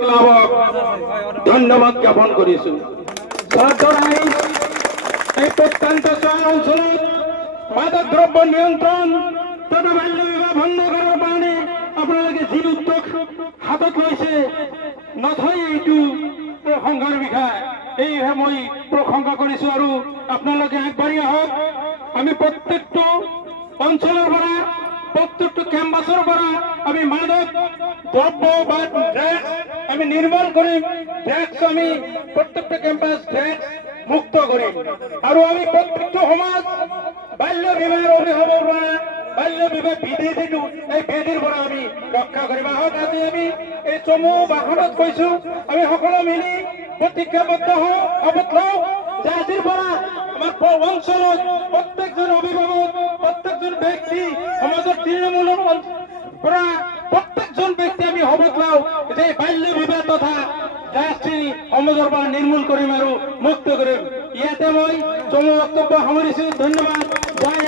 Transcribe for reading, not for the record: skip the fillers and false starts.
ক্লাবক ধন্যবাদ জ্ঞাপন কৰিছো। এই প্ৰত্যন্ত চহৰ অঞ্চলত মাদক দ্ৰব্য নিয়ন্ত্ৰণ তথা বাল্য বিবাহ বন্ধ কৰাৰ কাৰণে আপোনালোকে যি উদ্যোগ হাতত লৈছে নথৈ এইটো প্ৰশংসাৰ বিষয়। এইহে মই প্ৰশংসা কৰিছো আৰু আপোনালোকে আগবাঢ়ি আহক। আমি প্ৰত্যেকটো অঞ্চলৰ পৰা প্ৰত্যেকটো কেম্পাছৰ পৰা আমি মাদক দ্ৰব্য বা ড্ৰাগছ আমি নিৰ্মূল কৰিম। ড্ৰাগছ আমি প্ৰত্যেকটো কেম্পাছ ড্ৰাগছ মুক্ত কৰিম আৰু আমি প্ৰত্যেকটো সমাজ বাল্য বিবাহৰ অভিভাৱকৰ পৰা বাল্য বিবাহ বিধি যিটো এই বিধিৰ পৰা আমি ৰক্ষা কৰিম। আহক আজি আমি এই চমু বাহনত কৈছো আমি সকলো মিলি প্ৰতিজ্ঞাবদ্ধ হওঁ, শপত লওঁ যে আজিৰ পৰা আমাৰ অঞ্চলত প্ৰত্যেকজন অভিভাৱক প্ৰত্যেকজন ব্যক্তি সমাজৰ তৃণমূলৰ পৰা প্ৰত্যেকজন ব্যক্তি আমি শপত লওঁ যে বাল্য বিবাহ তথা ড্ৰাগছ সমাজৰ পৰা নিৰ্মূল কৰিম আৰু মুক্ত কৰিম। ইয়াতে মই চমু বক্তব্য সামৰিছো। ধন্যবাদ। জয়